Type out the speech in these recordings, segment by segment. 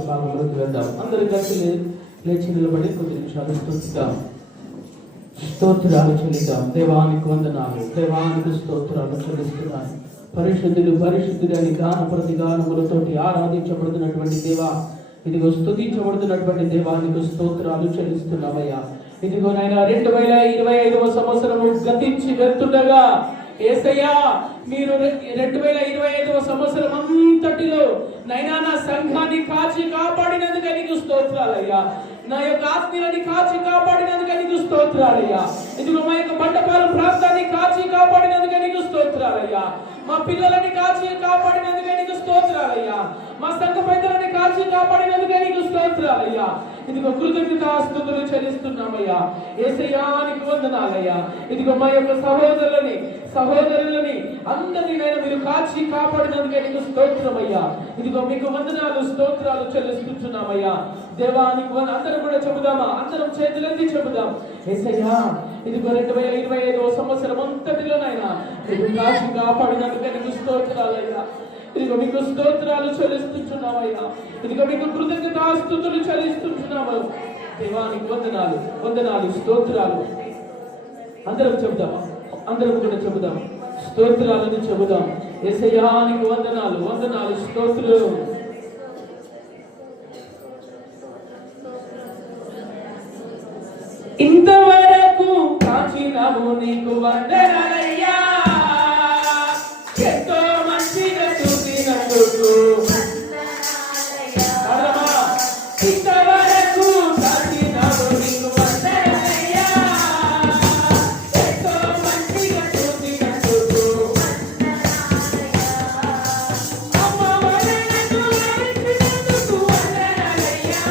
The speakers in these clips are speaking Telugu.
వాక్య భాగంలోకి వెళ్దాం. అందరి కలిసి లేచి నిలబడి కొద్ది నిమిషాలు స్తోత్రాలు చెల్లిద్దాం. దేవానికి వందనాలు, దేవానికి స్తోత్రాలు చెల్లిస్తున్నాను. పరిశుద్ధుడు పరిశుద్ధుడు అని గాన ప్రతిగానములతోటి ఆరాధించబడుతున్నటువంటి దేవా, ఇదిగో స్తుతించబడుతున్నటువంటి దేవానికి స్తోత్రాలు చెల్లిస్తున్నామయ్యా. ఇదిగో నాయన 2025వ సంవత్సరము గతించి వెళ్తుండగా యేసయ్యా, మీరు 2025వ సంవత్సరం అంతటిలో నైనా నా సంఘాన్ని కాచి కాపాడినందుకు నీకు స్తోత్రాలయ్యా. నా యొక్క ఆత్మీయులని కాచి కాపాడినందుకు నీకు స్తోత్రాలయ్యా. ఇదిగో మా యొక్క బండపాలెం ప్రాంతాన్ని కాచి కాపాడినందుకు నీకు స్తోత్రాలయ్యా. మా పిల్లలని కాచి కాపాడినందుకు నీకు స్తోత్రాలయ్యా. మా సంఘ పెద్దలని కాచి కాపాడినందుకు నీకు స్తోత్రాలయ్యా. ఇదిగో కృతజ్ఞతాస్తుతులు చెల్లిస్తున్నామయ్యా. యేసయ్యా నీకు వందనాలయ్యా. ఇదిగో మా యొక్క సహోదరులని అందరినీ మీరు కాచి కాపాడినందుకు నీకు స్తోత్రమయ్యా. ఇదిగో మీకు వందనాలు స్తోత్రాలు చెల్లిస్తున్నామయ్యా. దేవానికి అందరం కూడా చెబుదామా? అందరం చేతులెత్తి చెబుదాం. యేసయ్యా, ఇదిగో 2025వ సంవత్సరం అంతటిలోనైనా మీరు కాచి కాపాడినందుకు నీకు స్తోత్రాలయ్యా. ఇదిగో మీకు స్తోత్రాలు చెల్లిస్తున్నామయ్యా. ఇదిగో మీకు కృతజ్ఞతాస్తుతులు చెల్లిస్తున్నాము. దేవానికి వందనాలు, వందనాలు, స్తోత్రాలు. అందరం చెబుదామా? అందరం కూడా చెబుదాం, స్తోత్రాలను చెబుదాం. యేసయ్యా నీకు వందనాలు, వందనాలు, స్తోత్రులు. ఇంతవరకు కాచినావు నీకు వందనాలయ్యా. ఎంతో మంచిగా చూసినందుకు ఇంతవరకు కాచినావు నీకు వందనాలయ్యా. ఎంతో మంచిగా చూసినందుకు అమ్మ వలనకు నడిపినందుకు వందనాలయ్యా.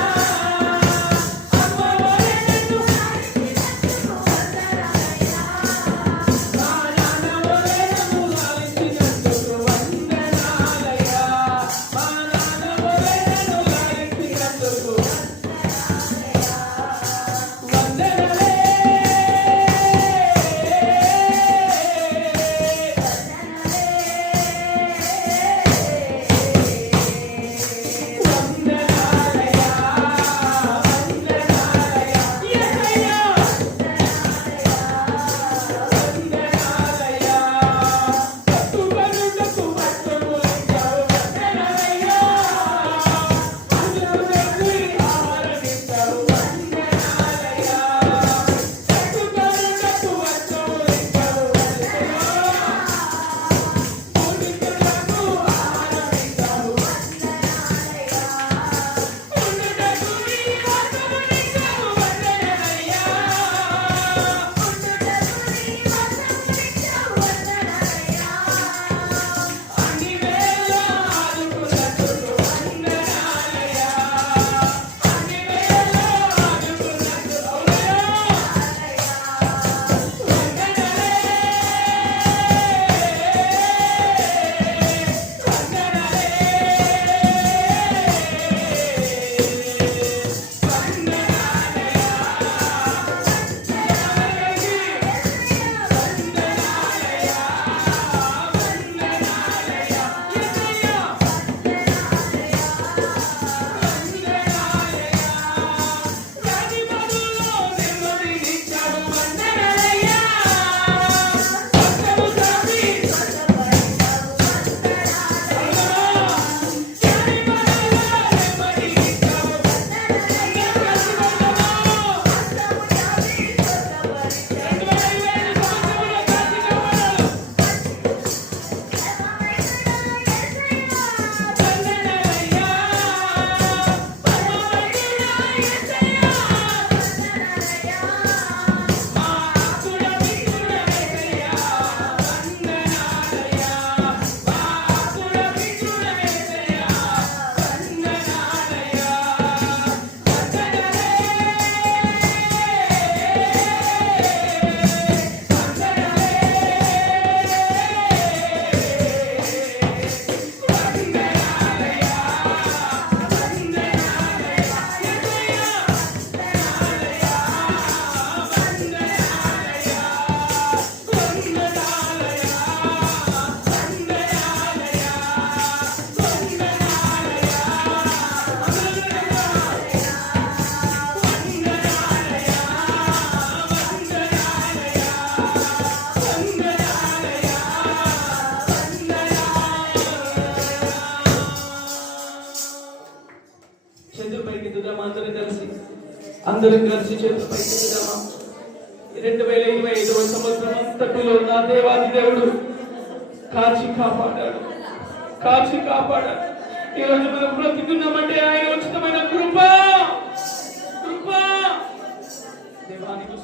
అమ్మ వలనకు నడిపినందుకు వందనాలయ్యా. మా నాన్న వలనకు లాలించినందుకు వందనాలయ్యా. మా నాన్న వలనకు లాలించినందుకు చేతులు పైకెత్తుదామా? అందరం కలిసి చేతులు పైకెత్తుదామా? 2025వ సంవత్సరం అంతటిలో నా దేవాది దేవుడు కాచి కాపాడాడు. ఈ రోజు మనం బ్రతుకున్నామంటే ఆయన ఉచితమైన కృప. దేవానికి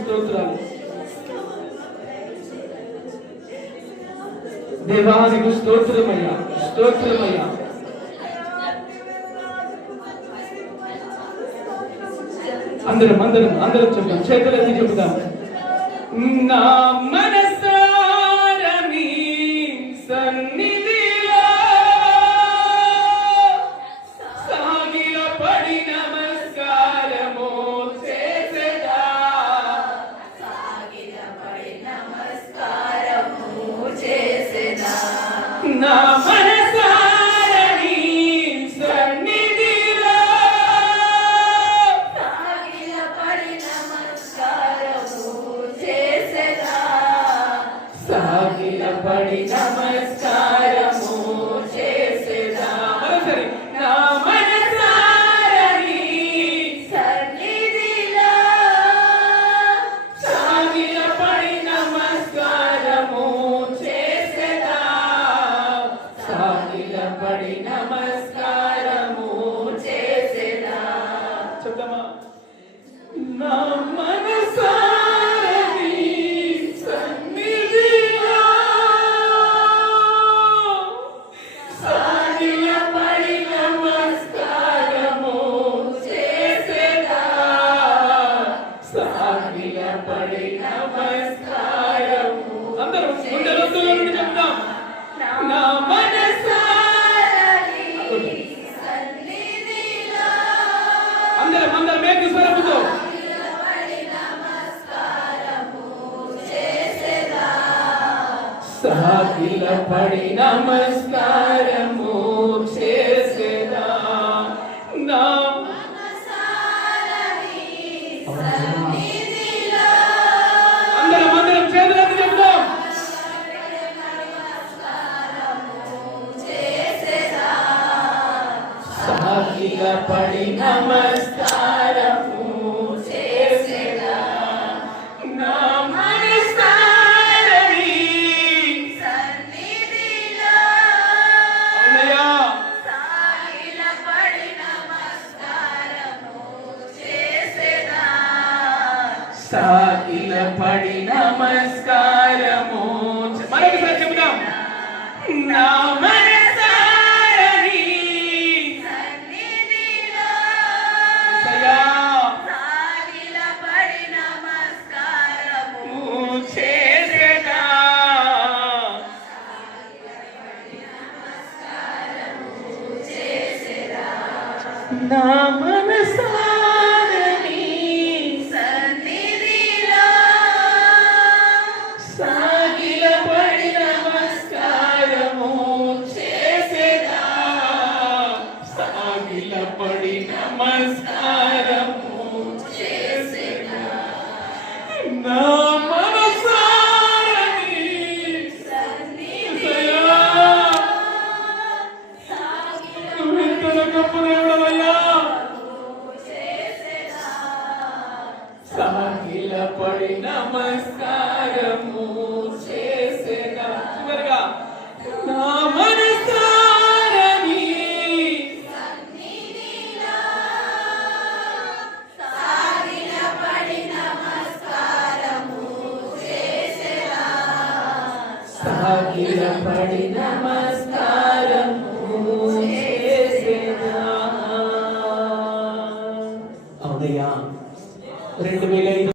స్తోత్రాలు. దేవానికి స్తోత్రమయ్యా. అందరం చెప్తాం, చేతులెత్తి చెప్తాం. నా మనసారా నీ సన్నిధిలో సాగిలపడి నమస్కారము చేసేదా. నా మనసారా నీ సన్నిధిలో సాగిలపడి నమస్కారము చేసేదా. మరోసారి, నా మనసారా నీ సన్నిధిలో సాగిలపడి నమస్కారము చేసేదా. చెప్తామా? నా మనసారా నీ సన్నిధిలో సాగిలపడి నమస్కారము చేసేదా. అందరం గుండెలతో నుండి చెప్తాం. నా అందరం మేకు స్వరముతో సాగిలపడి నమస్కారము చేసేదా. నా అందరం చేతులెత్తి చెప్తాం. సాగిలపడి నమస్కారము చేసేదా. నా మనసారా నీ సన్నిధిలో అవునయ్యా సాగిలపడి నమస్కారము చేసేదా. మరొకసారి చెబుదాం. నా మనసారా నీ సన్నిధిలో సాగిలపడి నమస్కారము చేసేదా. నా మనసారా నీ సన్నిధిలో సాగిలపడి నమస్కారము చేసేదా. సాగిలపడి నమస్కారము చేసేదా. నా మనసారా నీ సన్నిధిలో నువ్వెంతలో గొప్ప దేవుడవయ్యా. సాగిలపడి నమస్కారము చేసేదా. చివరిగా, నా మనసారా నీ సన్నిధిలో సాగిలపడి నమస్కారము చేసేదా. అవునయ్యా. 2005